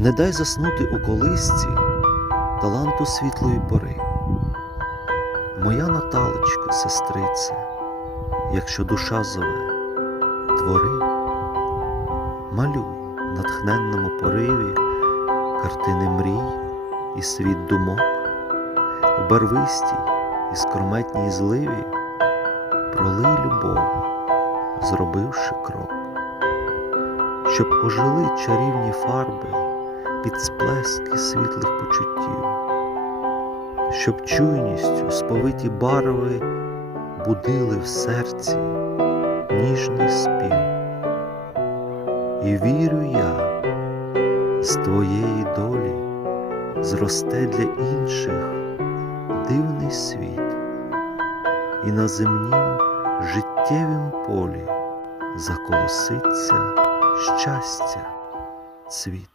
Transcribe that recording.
Не дай заснути у колисці таланту світлої пори. Моя Наталочко, сестрице, якщо душа зове, твори, малюй в натхненному пориві картини мрій і світ думок, у барвистій і скрометній зливі. Пролий любов, зробивши крок, щоб ожили чарівні фарби під сплески світлих почуттів, щоб чуйністю сповиті барви будили в серці ніжний спів. І вірю я, з твоєї долі зросте для інших дивний світ, і на земнім життєвім полі заколоситься щастя цвіт.